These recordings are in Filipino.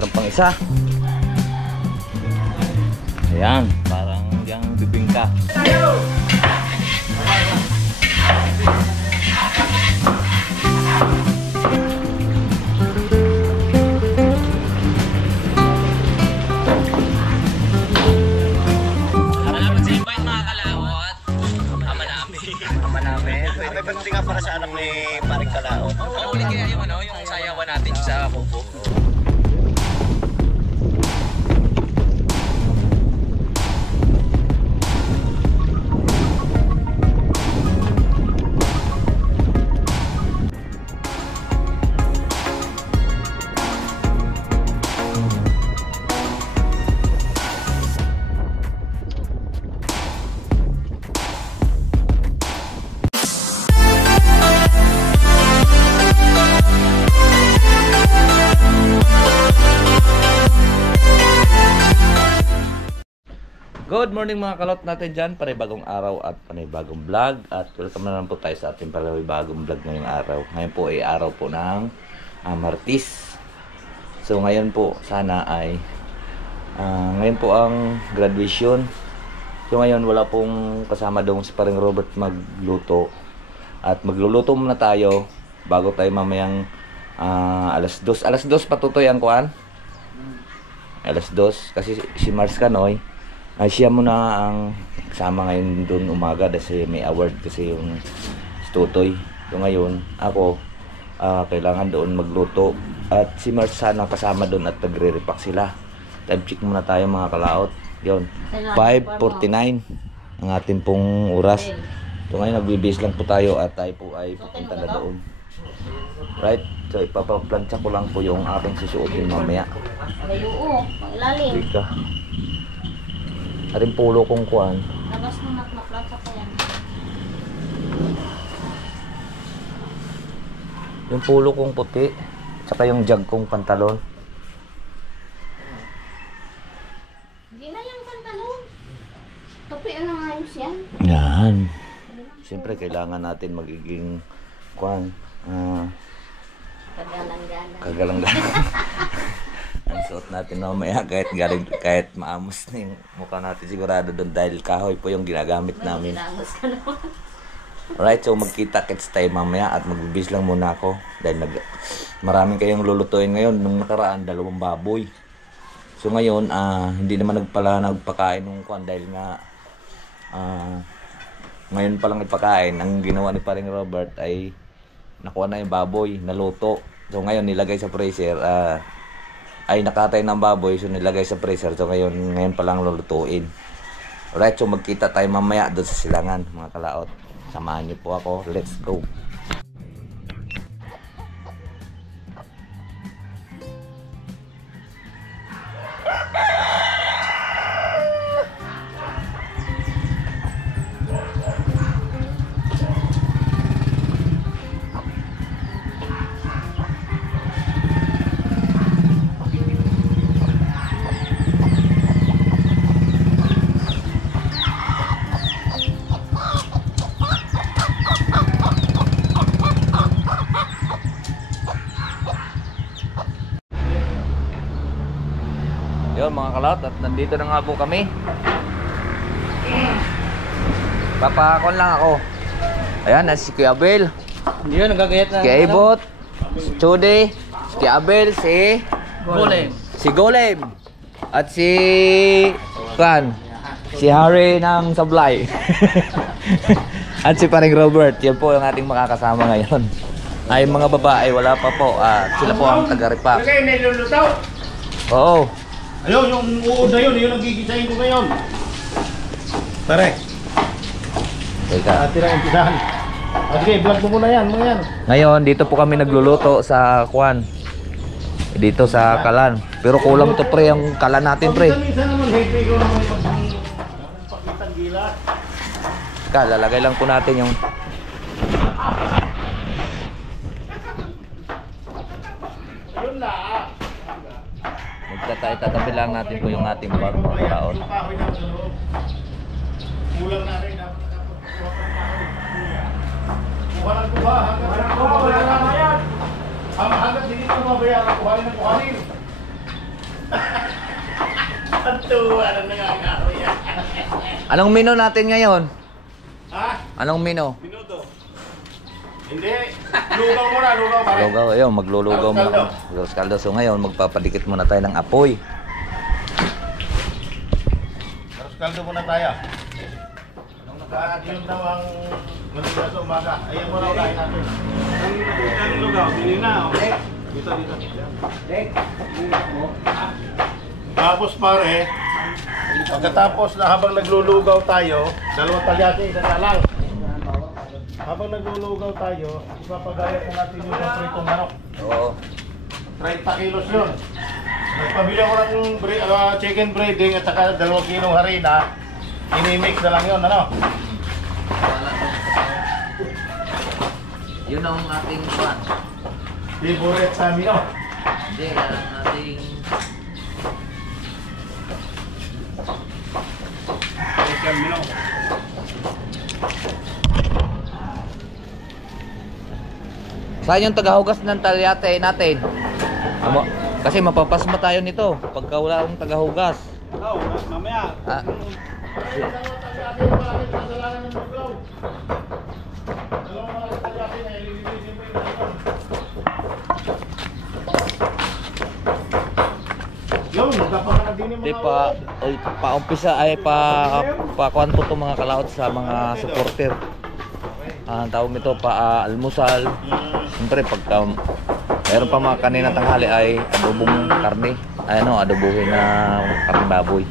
Meron pang isa. Ayan, parang yung bibingka. May pagdating nga para sa anak ni Paring Kalaot. Uli kaya yung ano, yung sayawan natin sa kubo. Good morning mga kalot natin dyan, panibagong araw at panibagong vlog. At welcome na naman po tayo sa ating panibagong vlog ngayong araw. Ngayon po ay araw po ng Martes. So ngayon po sana ay ngayon po ang graduation. So ngayon wala pong kasama doon si Paring Robert magluto. At magluluto muna tayo bago tayo mamayang alas 2. Alas 2 patutoy ang kuan. Alas 2 kasi si Mars Canoy siya muna ang kasama ngayon doon umaga kasi may award kasi yung Tutoy. So ngayon ako kailangan doon magluto at si Mars sana kasama doon at nagre-repack sila. Time check muna tayo mga kalaot. Yun, 5:49 ang ating pong oras. So ngayon nagbibis lang po tayo at tayo po ay pupunta na doon. Right? So ipapaplansya ko lang po yung aking susuotin mamaya. Ayun, ilalim. Bika. Aring pulo kong kuan. Labas mo nakaplatsa pa yan. Yung pulo kong puti, tsaka yung jag kong pantalon. Hindi na yung pantalon. Topi ang ayos yan. Yan. Siyempre kailangan natin magiging kuan. Kagalang-galang. Ang suot natin mamaya kahit maamos na yung mukha natin sigurado doon dahil kahoy po yung ginagamit namin. Alright, so magkita-kits tayo mamaya at magbibis lang muna ako dahil maraming kayong lulutuin ngayon. Nung nakaraan, 2 baboy. So ngayon, hindi naman nagpakain nung kuan dahil nga ngayon pa lang ipakain. Ang ginawa ni Paring Robert ay nakuha na yung baboy, naluto. So ngayon nilagay sa freezer, ay nakatay ng baboy, so nilagay sa freezer. So ngayon pa lang lulutuin. Alright, so magkita tayo mamaya doon sa silangan mga kalaot. Samahan niyo po ako, let's go. Yun mga kalot, at nandito na nga po kami. Papakon lang ako. Ayan, nasi si Kuya Abel. Yun, nagagayat na. Si Kuya Ibot, si Chude, si Kuya Abel, si Golem. Si Golem. At si si Harry ng Sablay. At si Paring Robert. Yan po yung ating makakasama ngayon. Ay mga babae, wala pa po. Sila po ang taga-repack. Okay, nilulutaw. Oo. Ayun, yung uod na yun ang gigisahin ko ngayon. Tara. Teka. Atin ang umpisahan. Okay, vlog mo muna yan, mga yan. Ngayon, dito po kami nagluluto sa Kwan. Dito sa Kalan. Pero kulang to pre, yung Kalan natin pre. Minsan naman, happy ko naman pakitang gila. Teka, lalagay lang po natin yung... Ayun na. Tatabi lang natin po yung ating bag mga kaon. Kulang na rin. Kuha ng kuha. Hanggang hindi ito mabayaran. Kuhanin ng kuhanin. Tuwa na nangangako yan. Anong menu natin ngayon? Ha? Anong menu? Minuto. Hindi. Lugaw muna, lugaw pare. Lugaw, ayun, maglulugaw Arroz muna. caldo. Arroz caldo. So ngayon, magpapadikit muna tayo ng apoy. Arroz caldo muna tayo. Yun daw ang ganun sa umaga. Ayan mo raw kain natin. Ang lugaw, bili na. Okay? Dito. Tapos pare, pagkatapos na habang naglulugaw tayo, dalawang talyate, isa na lang. Habang naglulugaw tayo, ipapagaya ko natin yung pritong manok. Oo. 30 kilos yun. Nagpabili ako ng chicken breading at saka 2 kilong harina. Inimix na lang yun, ano? Yun ang ating pan. Favorite sa amin, no? Hindi, yan ang ating... Chicken minok. Saan yung tagahugas ng talyate natin? Kasi mapapasma tayo nito pagka wala akong tagahugas. Oh, mamaya. Ah, Yun, dapat na din yung di mga pa-umpisa ay pa-kuhan po itong mga kalaot sa mga supporter. Ang tawag nito pa-almusal. Siyempre pagka mayroon pa mga kanina tanghali ay adobong karne. Ay ano, adobohin na karne baboy.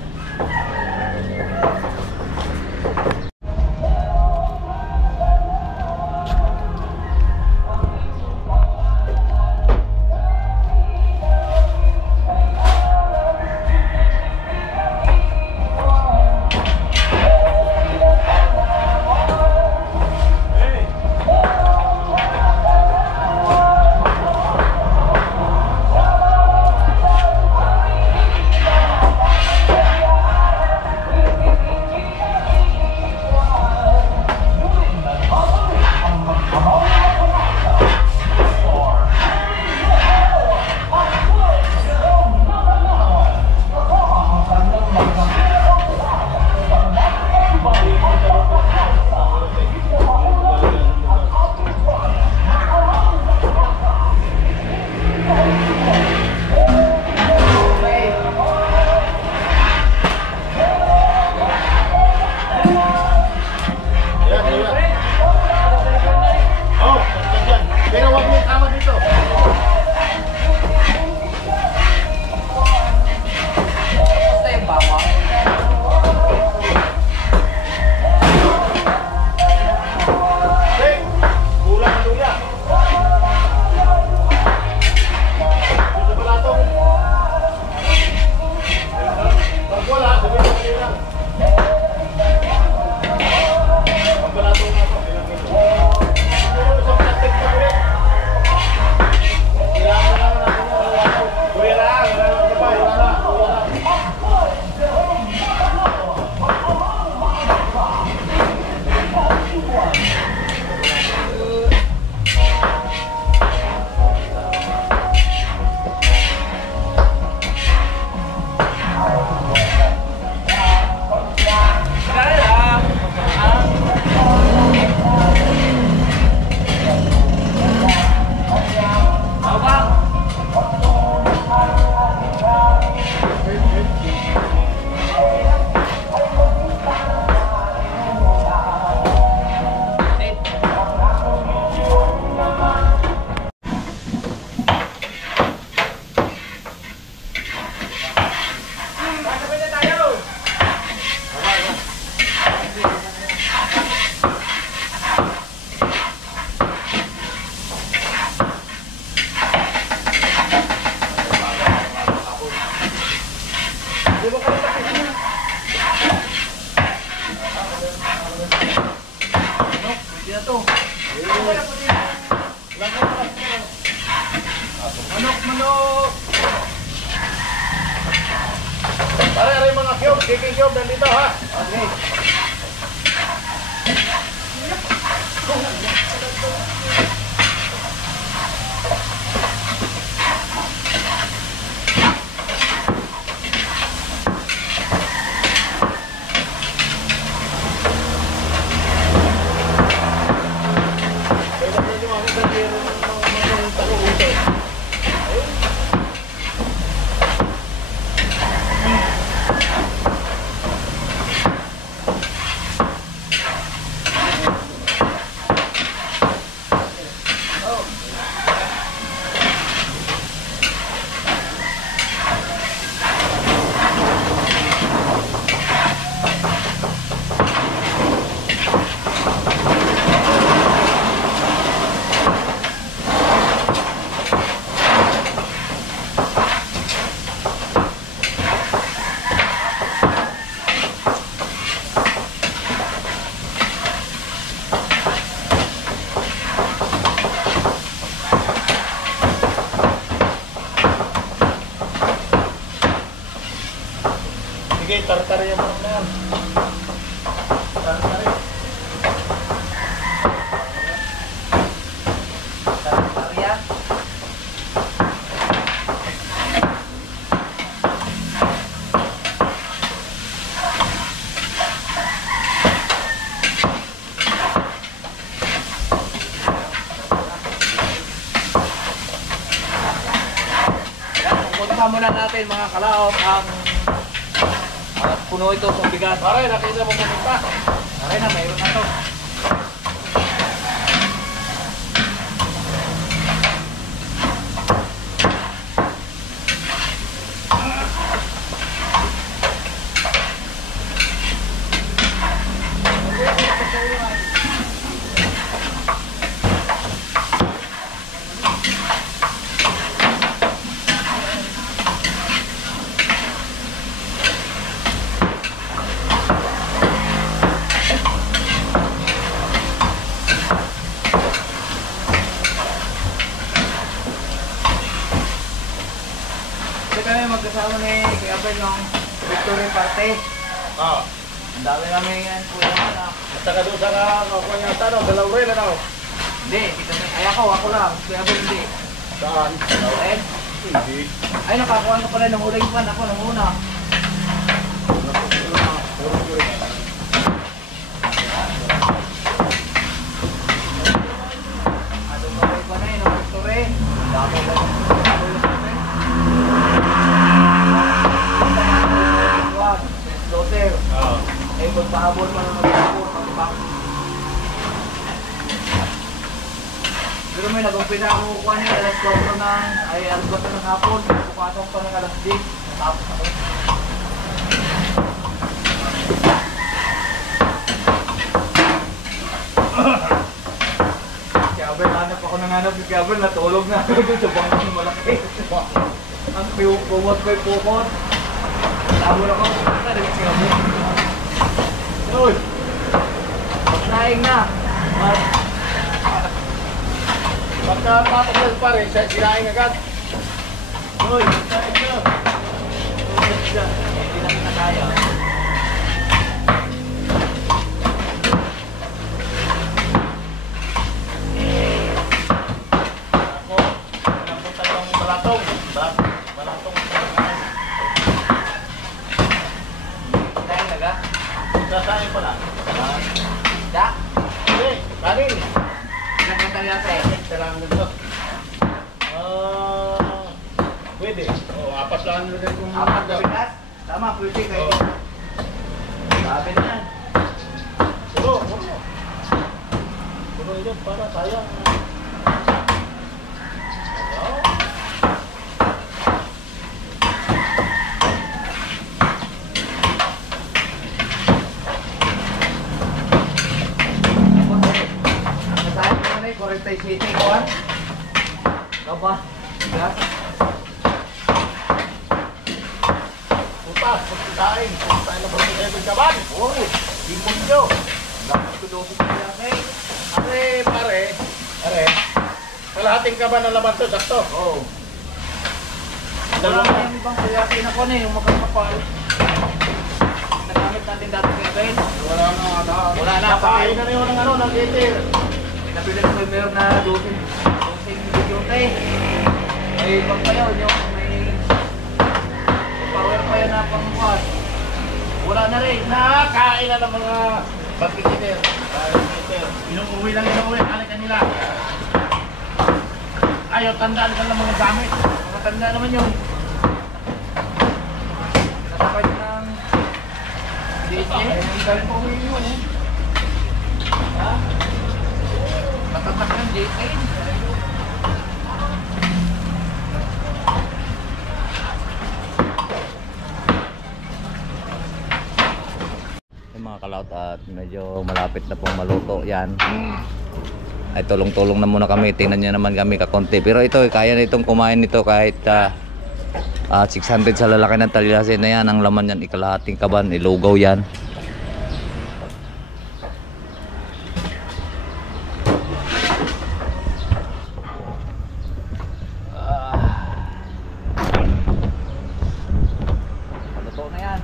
Pero wag mo tama dito. Hey, kulang ang luya. Dito pala ito. Pag wala, sabihin mo kanina. Pag wala ito na ito. Sa plastic na ulit. Kailangan na lang natin yung kuya lang. Wala na. Pare, aray mga cube, chicken cube, nandito ha. Okay. Sige, tartar yung mga na yan. Tartar yan. Tartarya. Pupunta muna natin mga kalaot ang puno ito sa bigas. Pare, nakita mo pumunta. Pare na, mayroon na to. Kasi kami magkasama ni Kuya Ben yung victory party. Oo. Ang dami namin yan kuya na. At saka doon sa kakuha niya tanong, dalawang rin ano? Hindi, kita na. Ay ako lang. Kuya Ben hindi. Saan? Eh, Hindi. ay nakakuha ka pala ng huling pan. Ako nung una. Ano ba kayo pa na yun? Ang victory. Ang dami ba yung Slaughter. Oo. Eh, magpahabol pa ng magpahabol. Magpahabol. Pero may nag-umpisa ako kukuha niya alas 4 ng, ay alas 4 ng hapon. Pupasok pa ng alas 10. Tapos ako. Si Abel, hanap ako ng hanap. Si Abel, natulog na ako doon sa bangko ng malaki. Ang pumot ko yung pukot. Tabo na ako. Punta rin si Abel. Uy! Pagnaing na. Pagkatapos ng pare, sinaing agad. Uy! Saan ka? Uy, dyan. Hindi namin na kaya. Ako, napunta ng balatong. Balatong. Dahil naga? Sasaing pala. Da? Hindi, kanin. Ilang kanta yata eh? Kailangan nito. Pwede. Apat lang nilagay kong Apat na bigas? Tama, pwede kayo. Sabi na yan. Puno. Puno yun para sayang. Nasahin ko na eh, 47 kuhan. Ikaw ba? Bigas? Putas, pagkikain. Pagkikain na pagkikain ka ba? Oo. Limon nyo. Dapat ko doon sa bigas eh. Pare. Kalahating ka ba ng laman to? Sakto. Oo. Wala na yung ibang kuyakin ako na yung makakapal. Nagamit natin dati kaya Ben. Wala na. Wala na. Nakain na rin ng ng gator. Pinabili ko yung meron na dosing bidyonte. May ibang pa yun, yung may power pa yun na pangbuhat. Wala na rin. Nakain na ng mga pagkikiter. Inuuwi lang. Ano kanila? Ayaw, tandaan ka ng mga gamit. Mga tanda naman yun. Natakay ng DHA. Ang galing pa uwi yun eh. Ha? Matatak ng DHA. Yung mga kalaot at medyo malapit na pong maluto yan. Ay tulong-tulong na muna kami. Tingnan nyo naman kami kakonti. Pero ito, kaya na itong kumain nito kahit 600 sa lalaki ng talilasin na yan. Ang laman yan, ikalahating kaban, ilugaw yan. Paluto na yan.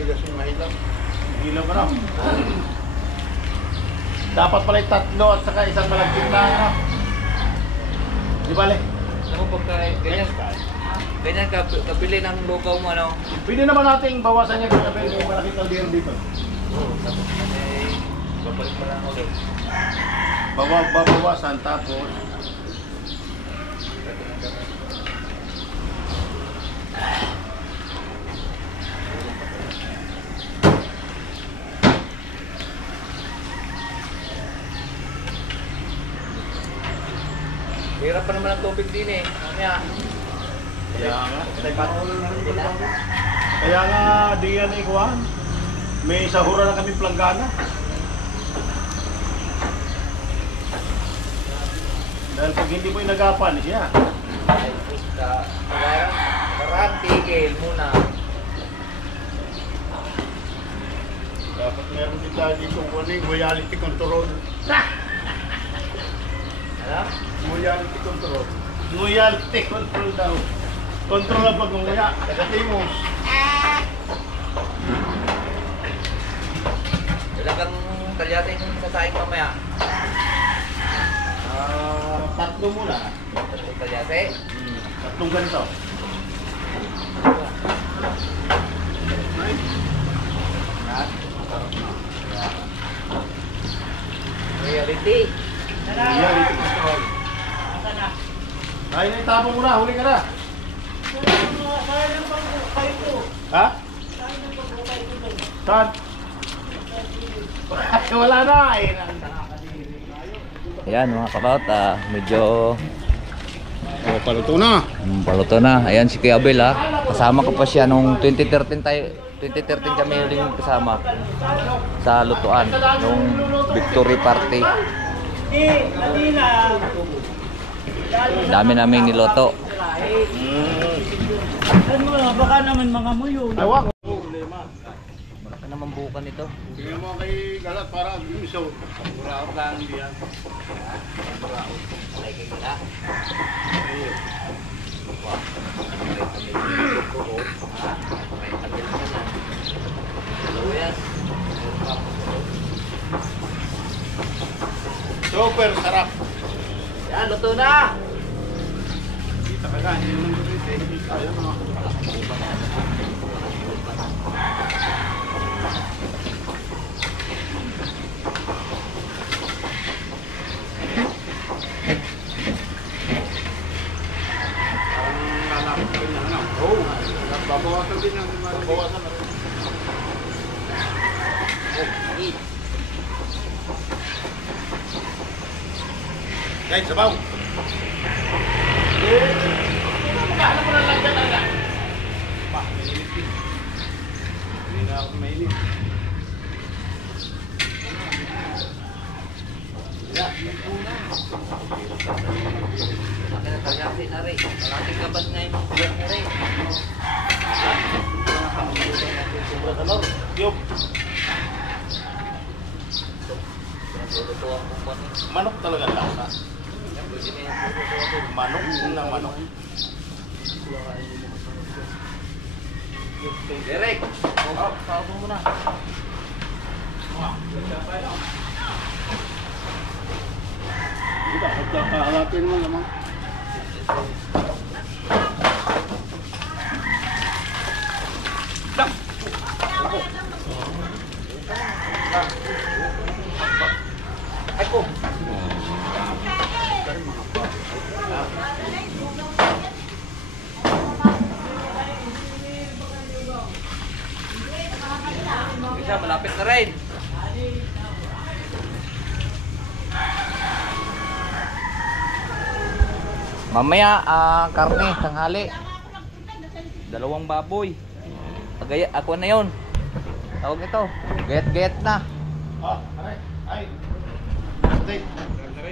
bigas yung mahilaw. Hilaw ba na? Dapat pala yung 3 at saka isang malagkit na ano. Di bale? Ano pagka ganyan kabili ng lugaw mo ano? Pwede naman nating bawasan niya kung sabihin may malaking kaldero dito. Oo, tapos babalik mo lang ulit. Babawasan tapos Hirap pa naman ang tubig din eh. Mamaya. Kaya nga di yan ikuhan. May sahura na kami planggana. Dahil pag hindi mo inagapan siya. Ay, pusta. Parang tigil muna. Dapat meron din tayo dito kung ano yung royalty control. Ano? Royalty control. Royalty control daw. Control ang pag-nguya. Tagatimos. Ilang kang kalyatin yung sasaing mamaya? 3 muna. Tatlong kalyate? 3 ganito. Reality. Reality control. Ay, naitapon mo na. Huli ka na. Ha? Saan? Wala na eh. Ayan mga kapat, medyo Paluto na. paluto na. Ayan si Kuya Abel ha. Kasama ko pa siya nung 2013 kami huling kasama sa lutuan nung victory party. Dami naming niloto. Baka naman mga muyo. Awak. Malaki naman bukan ito. Tingnan mo kay Galat para gusto. Buraot lang diyan. Like nila. Super sarap. Yan, luto na! Kita ka ga, hindi naman gusto eh. Ayun mga. Babawasan din ang babawasan na rin. Guys, sabaw. Magkano mo na lang dyan aga? Bah, mainit din. Hindi na ako mainit. Akin ang kalyasi na rin. Malaking kabas na yung buwan na rin. Yup. Lulutuan ko po niya. Manok talaga lasa. Pwede na yung lulutuan ko. Manok ng manok. Derek! Paupo mo na. Diba, pagkakahalapin mo naman. Ay ko! Isa, malapit na rin. Mamaya, karne, tanghali. 2 baboy. Pagaya, ako na yon. Tawag ito. Gayat-gayat na. Ah, aray. Ay. Stay.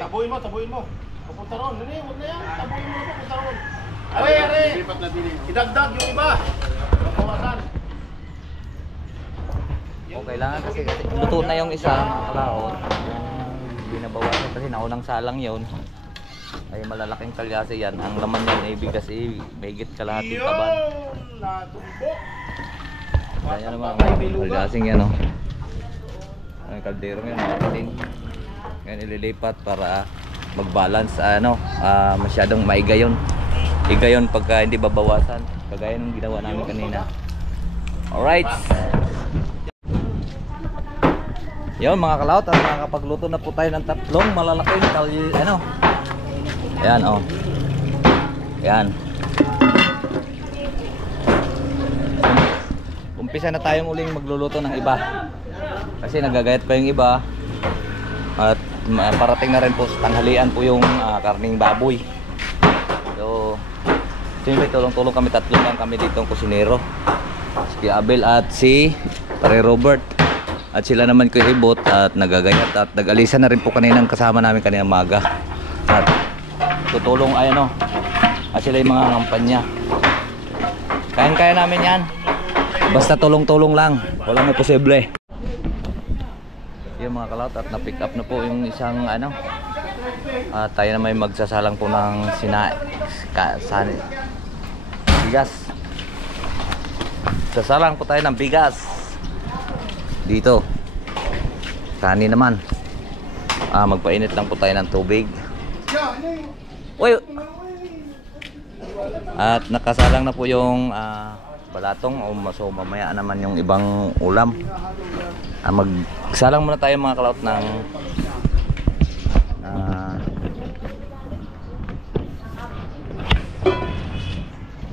Tabuin mo. Papunta ron. Nani, huwag na yan. Tabuin mo na papunta ron. Aray. Idagdag yung iba. Bawasan. O, kailangan kasi luto na yung isa, kalaot. Yung binabawasan kasi naunang salang yon. Ay malalaking kalyase yan. Ang laman yan ay bigas, may higit kalahating taban. Yun! Natumbo. Kaya naman ang haldasing yan, oh. Ang kaldero ngayon, natin. Ngayon ililipat para mag-balance, masyadong maigayon. Igayon pagka hindi babawasan. Kagaya ng ginawa namin kanina. Alright. Yun mga kalaot, at nakakapagluto na po tayo ng tatlong malalaking ayan, oh. Ayan. Umpisa na tayong uling magluluto ng iba. Kasi nagagayat pa yung iba. At parating na rin po sa tanghalian po yung karning baboy. So, siyempre tulong-tulong kami, tatlo lang kami dito ang kusinero. Si Abel at si Pare Robert. At sila naman Kuya Ibot at nagagayat at nag-alisa na rin po kaninang kasama namin kaninang maga. At tutulong at sila yung mga ngampanya. Kaya namin yan. Basta tulong-tulong lang. Walang imposible. Yung mga kalaot at na-pick up na po yung isang tayo na may magsasalang po ng bigas. Sasalang po tayo ng bigas dito. Kanin naman. Magpainit lang po tayo ng tubig. Uy! At nakasalang na po yung balatong. So mamaya naman yung ibang ulam. Magsalang muna tayo mga kalaot ng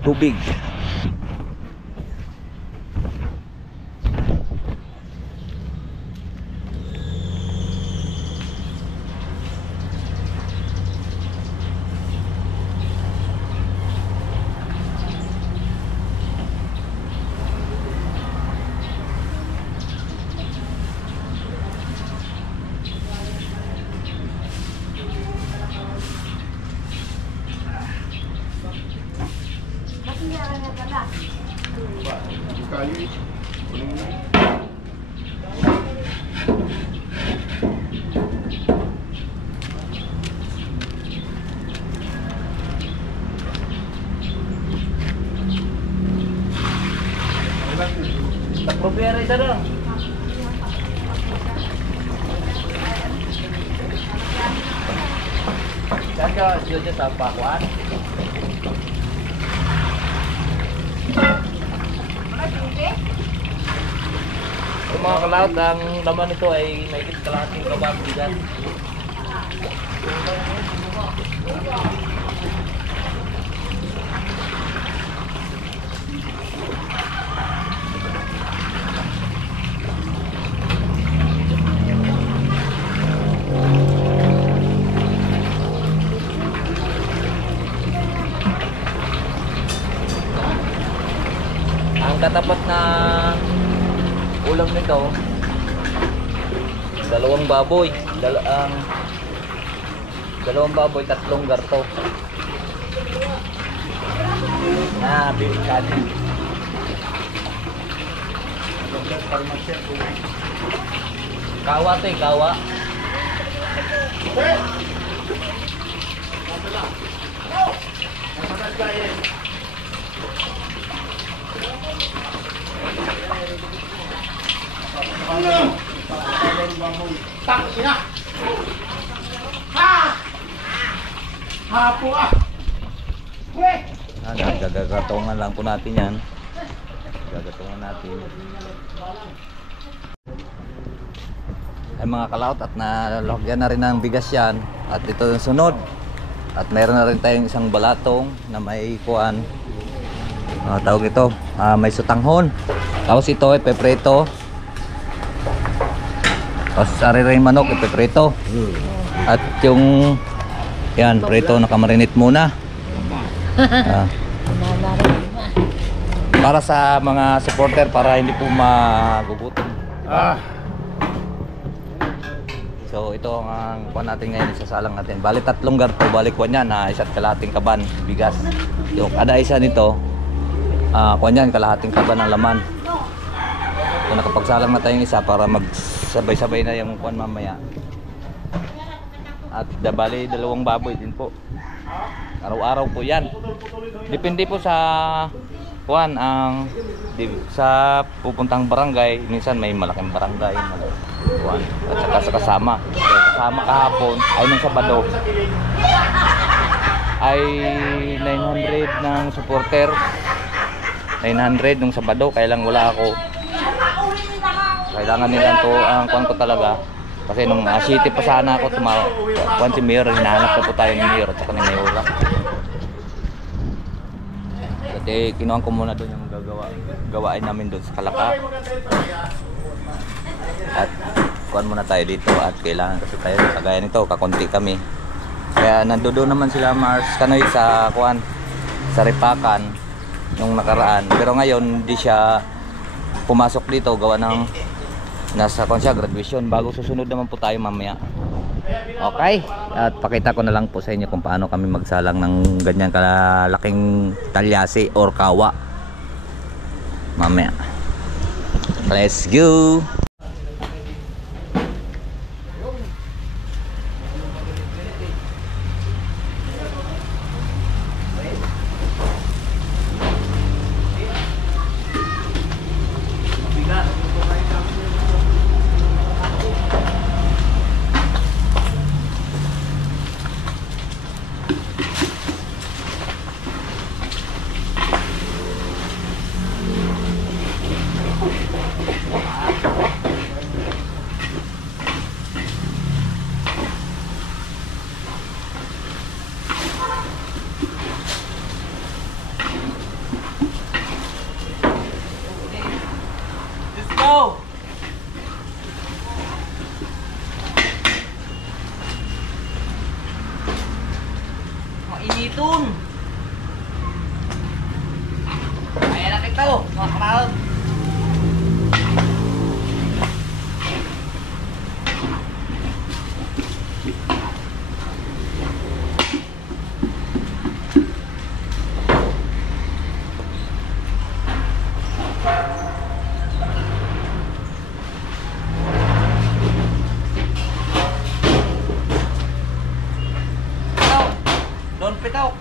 tubig. Takbubera isa doon. Kaya siya sa pakwan. Yung mga kalaot, ang laman nito ay may kalahating kabang bigas. Ang katapat na ulam nito, dalawang baboy, tatlong garto. Beef kanin. Kawa to eh, kawa. Tangina! Ha! Hapo ah! Gagatungan lang po natin yan. Gagatungan natin. Ay mga kalaot, at nalagyan na rin ng bigas yan. At ito yung sunod. At mayroon na rin tayong isang balatong na may kuan. Tawag ito, may sutanghon. Tapos ito ay pepreto. Tapos sariling manok, ipiprito. At yung yan, prito nakamarinate muna. Para sa mga supporter, para hindi po magugutom. So ito ang kuha natin ngayon, isasalang natin. Bali tatlong garto, bali kuha niya na isa't kalahating kaban bigas. Yung kada isa nito, kuha niyan kalahating kaban ng laman. So nakapagsalang na tayong isa para magsabay-sabay na yung kuha mamaya. At bali dalawang baboy din po. Araw-araw po yan. Depende po sa kuan ang sa pupuntang barangay, minsan may malaking barangay kuan at saka sa kasama. Kasama kahapon ay nung Sabado ay 900 ng supporter. 900 nung Sabado, kaya lang wala ako. Kailangan nila to ang kuan ko talaga. Kasi nung city pa sana ako kuan si Mayor, hinahanap na po tayo ni Mayor at saka ni Mayora. Kasi kinuha ko muna doon yung gawain namin doon sa Kalaka. At kuan muna tayo dito at kailangan kasi tayo kagaya nito, kakunti kami. Kaya nandoon naman sila Mars Kanoy sa kuan sa Ripakan nung nakaraan. Pero ngayon hindi siya pumasok dito gawa ng nasa kuan siya graduation. Bago susunod naman po tayo mamaya. Okay, at pakita ko na lang po sa inyo kung paano kami magsalang ng ganyan kalaking talyasi or kawa mamaya. Let's go. Go! Mainiton! Ayan na kita oh, mga crowd! Don Pitaw.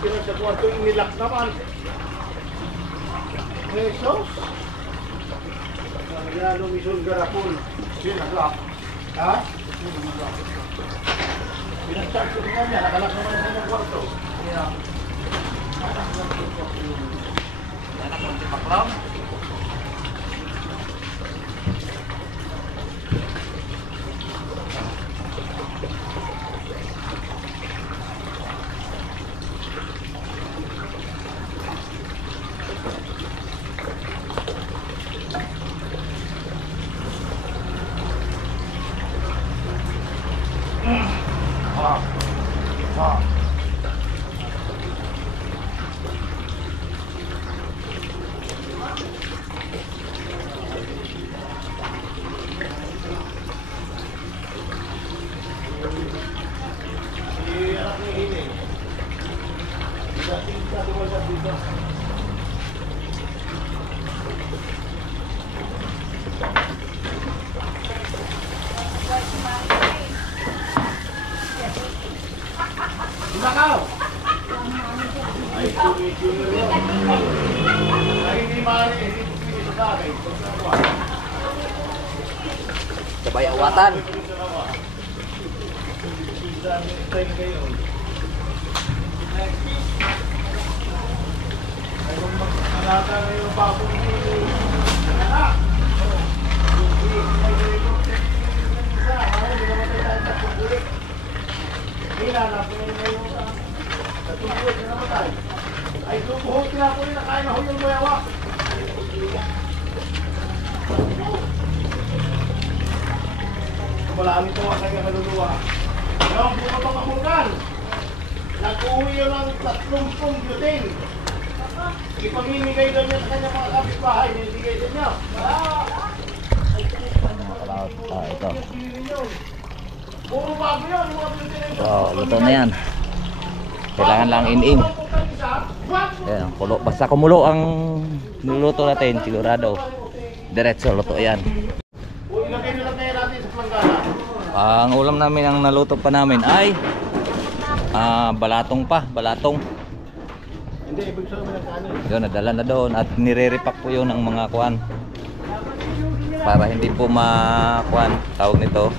Sa kwarto yung nilak naman. Jesus. Nagyalo mison garapon. Sinagak. Ha? Pinag-charge ko nga niya. Nakalak naman sa ng kwarto. Anak ko si Paklam. bumasag dito. Lumakaw! Ay, tumigil na yun. Ay, hindi maaari, hindi pumili sa akin. Sabay awatan. Ay, kung mag-alata na yung bakong anak. Ay, subuhot na ako rin, nakain na ho yung mayawa. Malami ito ang kanyang kaluluwa. Yung bumabang kamulkan, nag-uwi yun ng 30 butin. Ipamimigay daw niya sa kanyang mga kapitbahay, nilibigay din niya. Ito. Puro bago yun, yung mga butin na yun. So, luto na yan. Kailangan lang in-in. Ayan, kulo. Basta kumulo ang niluluto natin, sigurado. Diretso, luto yan. Ilagay nila tayo natin sa planggana. Ang ulam namin, ang naluto pa namin ay balatong pa, balatong. Hindi, ibig sabihin ng kanin. Yun, nadala na doon at nire-repack po yun ng mga kuan. Para hindi po makuan, tawag nito,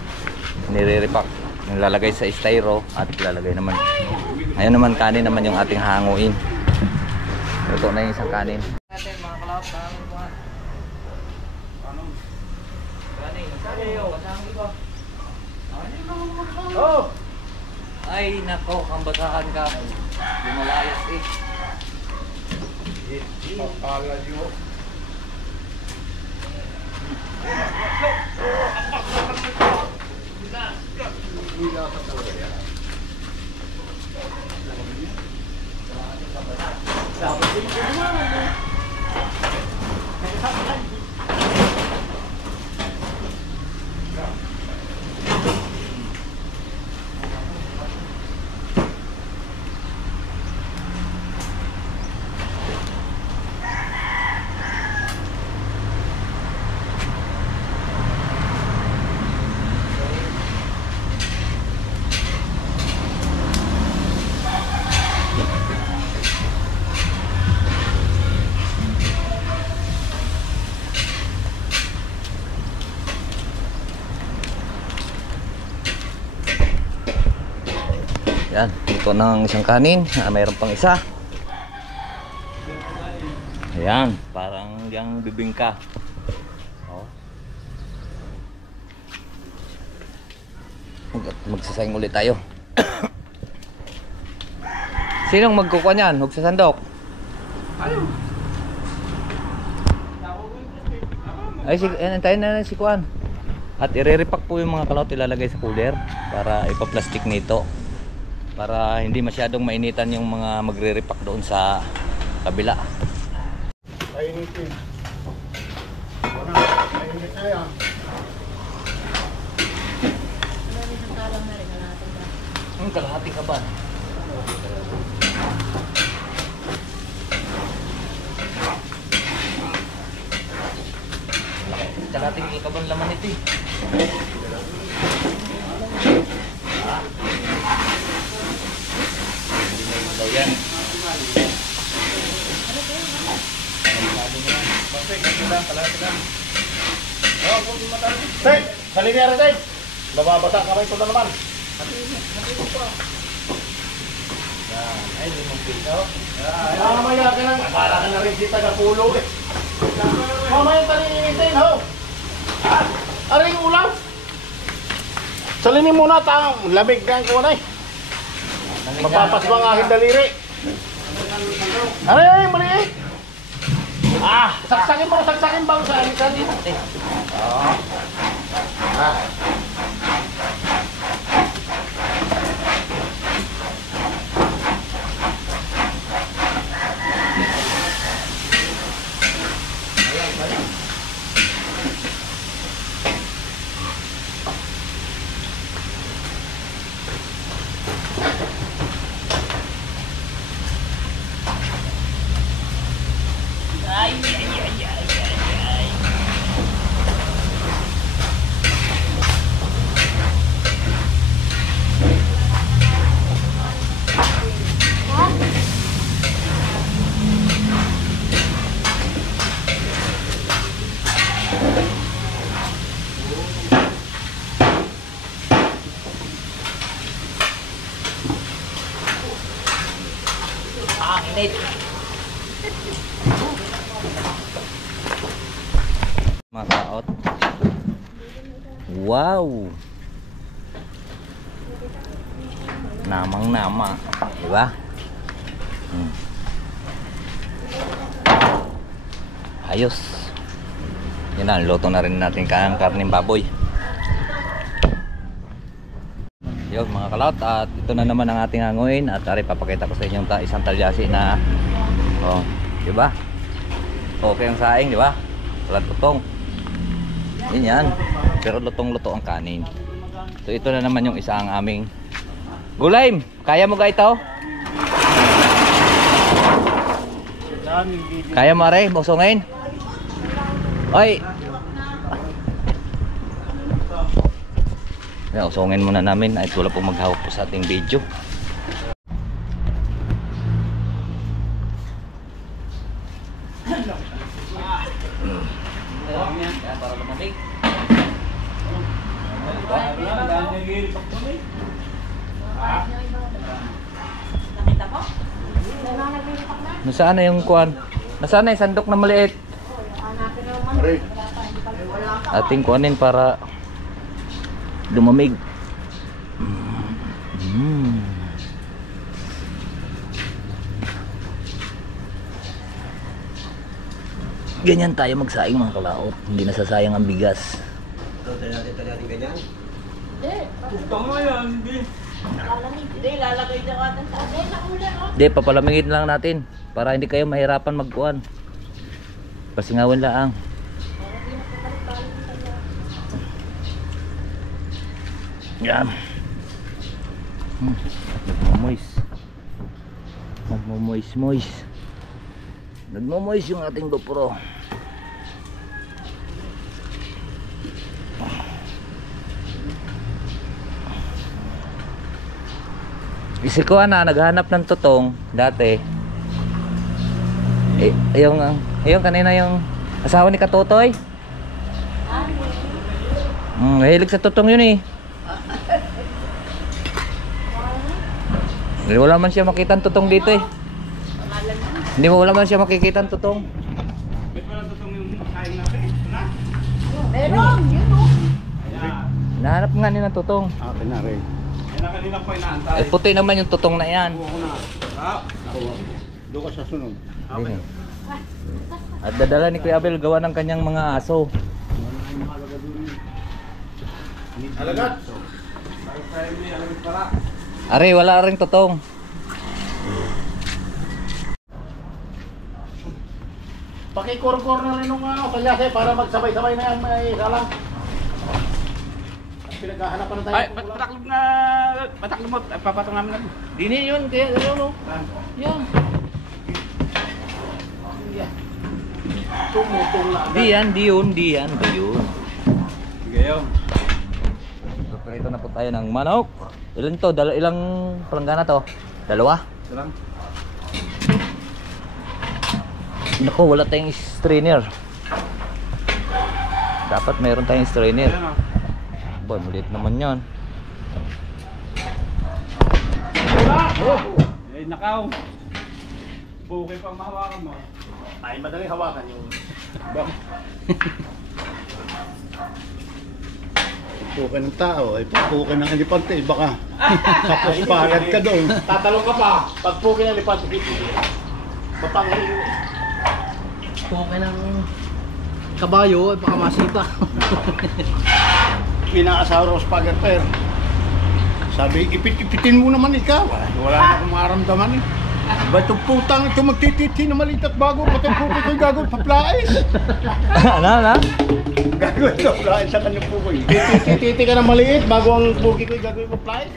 nire-repack. Nilalagay sa styro at ilalagay naman. Ayun naman, kanin naman yung ating hanguin. Luto na yung isang kanin. Natin mga kalap, Oh! ay nako, kambasahan ka. Lumalayas eh. Pakala nyo. Yan, ito ng isang kanin. Mayroon pang isa. Ayan, parang yung bibingka. Oh. Magsasayang ulit tayo. Sinong magkukuha niyan? Huwag sa sandok. Ay, antayin na si Kuan. At ire-repack po yung mga kalot, ilalagay sa cooler para ipa-plastic nito. Para hindi masyadong mainitan yung mga magre-repack doon sa kabila. Painitin. Wala, painit na yan. Kalahati ka ba? Kalahating ikaban laman ito eh. Daw yan. Tay, salinera tay. Nababasa kamay ko na naman. Yan. Ay, limang piso. Mamaya ka lang. Akala ka na rin si taga-pulo eh. Mamaya talinitin ho. Aring ulam. Salinin muna tang lamig kang kunay. Mapapaswang aking daliri. Aray, mali eh. Saksakin mo, saksakin bang sa alisan dito. Init. Mga kaot. Wow. Namang-nama, di ba? Ayos. Yan na, luto na rin natin karning baboy. Yun mga kalot, at ito na naman ang ating hanguin. At ari, papakita ko sa inyo isang talyasi na di ba? Okay ang saing, di ba? Walang tutong. Yan yan. Pero lutong-luto ang kanin. So ito na naman yung isa ang aming gulay. Kaya mo ga ito? Kaya mo rin, busungin? Oy! Yan, usungin muna namin. Ay, wala pong maghawak po sa ating video. Yan, para lumamig. Nakita mo? Nasaan na yung kuwan? Nasaan na yung sandok na maliit? Hanapin na naman. Ating kuwanin para lumamig. Ganyan tayo magsaing mga kalaot. Hindi nasasayang ang bigas. Tama yan, hindi. Hindi, lalagay na ka sa atin. Nakula, oh. Hindi, papalamigin lang natin para hindi kayo mahirapan magkuhan. Pasingawin lang. Yan. Nagmo-moist. Nagmo-moist yung ating GoPro. Isi ko naghanap ng tutong dati. Yung kanina yung asawa ni Katotoy. Mahilig sa tutong yun eh. Wala man siya makita ang tutong dito eh. Hindi mo wala man siya makikita ang tutong. Ba't wala tutong yung kain natin? Meron, yun o. Nahanap nga nila ng tutong. Akin na rin. Yan ang kanina pa inaantay. Puti naman yung tutong na yan. Doon ka sa sunod. Hindi na. At dadala ni Kuya Abel gawa ng kanyang mga aso. Alagat! Are, wala ring tutong. Pakikurkur na rin nung talyase para magsabay-sabay na yan may salang. Pinaghahanapan na tayo. Ay, pataklog na. Pataklog mo. Papatong namin lang. Dini yun, kaya ano no? Yan. Tumutong na. Di yan. Sige yun. So, prito na po tayo ng manok. Ilan to? Ilang palanggana to? Dalawa? Ito lang. Naku, wala tayong strainer. Dapat meron tayong strainer. Ayan o. Boy, maliit naman yan. Eh, nakaw. Bukay pang mahawakan mo. Ay, madaling hawakan yung... Pupukan ng tao, ay pupukan ng elipante, baka kapusparan ka doon. Tatalong ka pa, pagpukin ng elipante, mapanghiling. Okay ng kabayo, baka masita. Pinaasawa ko sa Pagerper. Sabi, ipit-ipitin mo naman ikaw. Wala na akong maramdaman eh. Ba itong putang ito magtititi na maliit at bago, pati ang puki ko'y gagawin paplais. Ano? Gagawin paplais sa kanyang puki. Titi ka na maliit, bago ang puki ko'y gagawin paplais.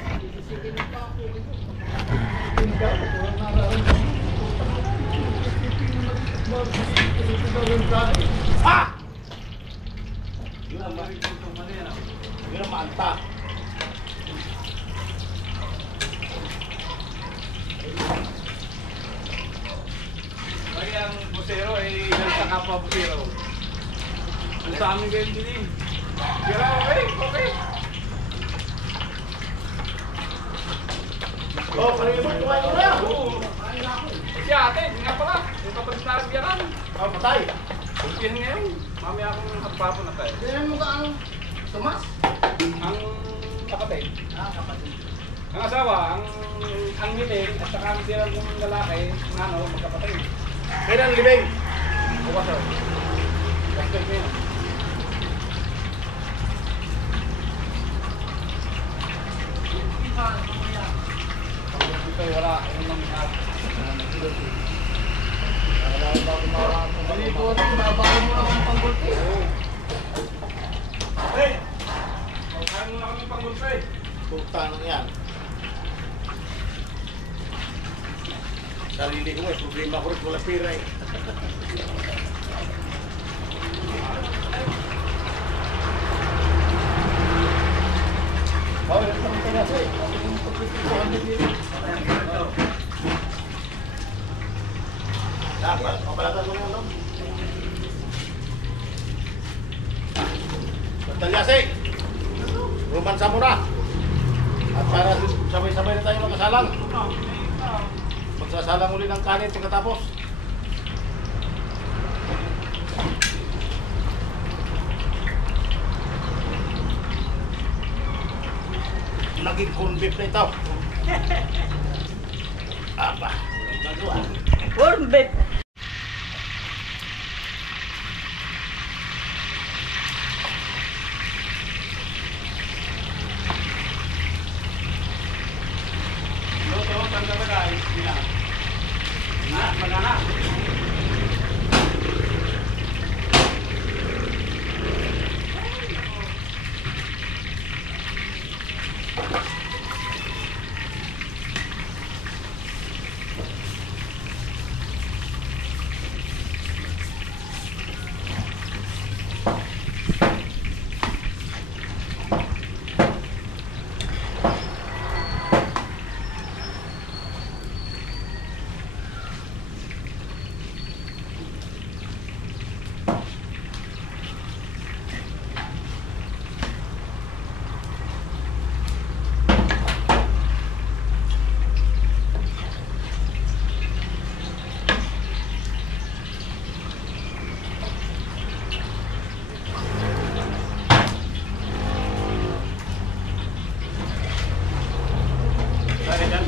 Ah! Yun ang maanta. Lagi ang busero ay nasa kapwa busero. Ang sa amin kayo din eh. Pero okay. Oh, kanina mo, kumain ko na. Oo. Si ate, hindi nga pala. Yung kapatid na biyakan. Oh, patay. Pulpihan ngayon. Mamaya akong nagpapon na tayo. Tingnan mo ka ang Tomas? Ang kapatid, Kapatid. ang asawa, ang ngiling, at saka ang tirang ng lalaki, ng ano, magkapatid. Kailan libing? Bukas o. Gastos mo yun. Dito wala, yun lang lahat. Hindi ko ito, babago mo lang ang panggulpi. Hey! Kaya muna kami pang-gulpe. Punta na yan. Sarili ko eh, problema ko rin wala pira eh. Oh, yung pang kaya ko eh. Dapat, kapalatan mo na ano? Talyasi! Rumansa mo na! At para sabay-sabay na tayo magkasalang. Magsasalang uli ng kanin pagkatapos. Naging corn beef na ito. Apa? Nagawa. Corn beef. Luto, saan ka bagay? Sila. Magana. Lagi dyan.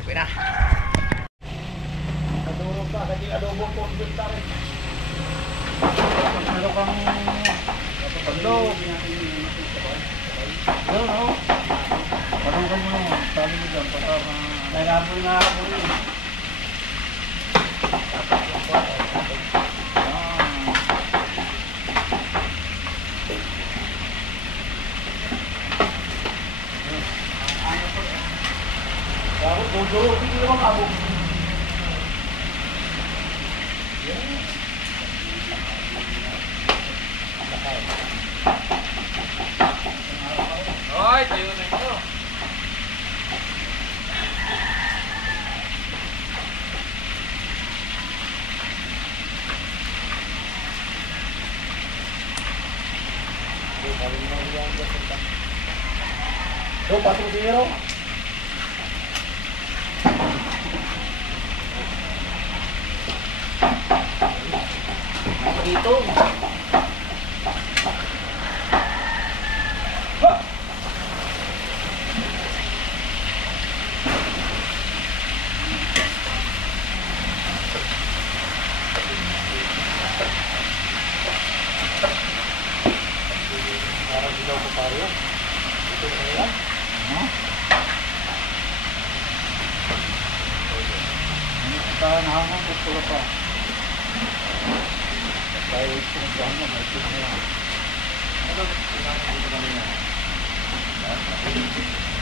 Okay na. Adobong ka, naging adobong corn beef sa akin. Meron kang pandog. Yun, no? Parang ka mo naman. Sabi mo dyan, patama. Nagapon na ako yun. Ako, tudo, hindi naman ako. Hoy, tayo na ito. So, patong zero. Dito. Parang dilaw ko pare yan. Ito na yan. Tahan hanggang putula pa. Tayo sinagahan mo, may tip na yan. Ano? Sinagahan mo namin yan.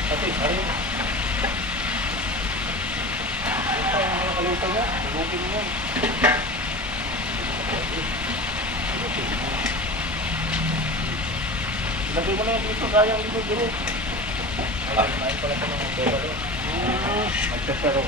Pati, pare. Ito yung nakalimutan niya. Subukin mo yan. Ilagay mo na yan dito, sayang dito, dito. Ayun pala ito ng pera doon. Magpapero.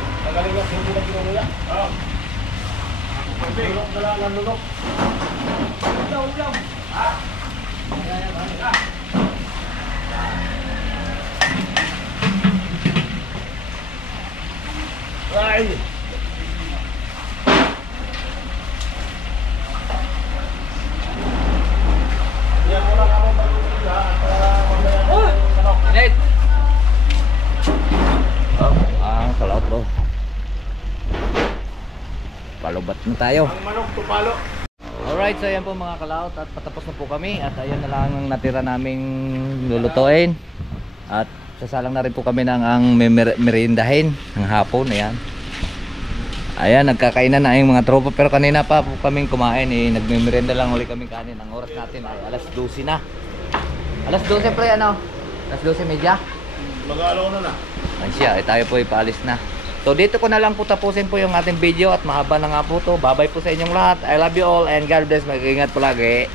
Magaling lang, hindi na ginuya. Nulok na lang, nanulok. Ulam. Ay! Yan mo lang ako mag-uwi ha. At mamaya na yung manok. Init! Oh, kalaot bro. Palubat na tayo. Ang manok, tupalo. Alright, so ayan po mga kalaot at patapos na po kami at ayan na lang ang natira naming lulutuin at sasalang na rin po kami ng ang merindahin ng hapon. Ayan, nagkakainan na yung mga tropa pero kanina pa po kaming kumain nagmemerenda lang ulit kaming kanin. Ang oras natin ay alas 12 na. Alas 12 pre ano? Alas 12:30. Mag-aalaw na na. Ay siya, tayo po ipaalis na. So dito ko na lang po tapusin po yung ating video at mahaba na nga po to. Bye-bye po sa inyong lahat. I love you all and God bless. Mag-ingat po lagi.